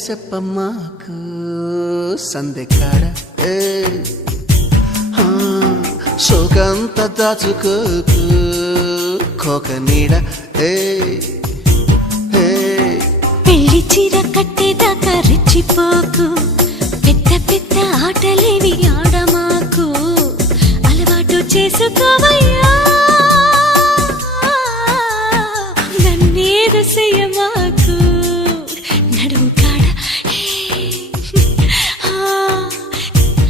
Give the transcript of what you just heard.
చెప్పమ్మాకు సందె కాడ శోకంత దాచుకోకు కోక నీడ పెళ్లి చీర కట్టేదాకా రెచ్చిపోకు పెద్ద పెద్ద ఆటలేవి ఆడమాకు అలవాటు చేసుకోవా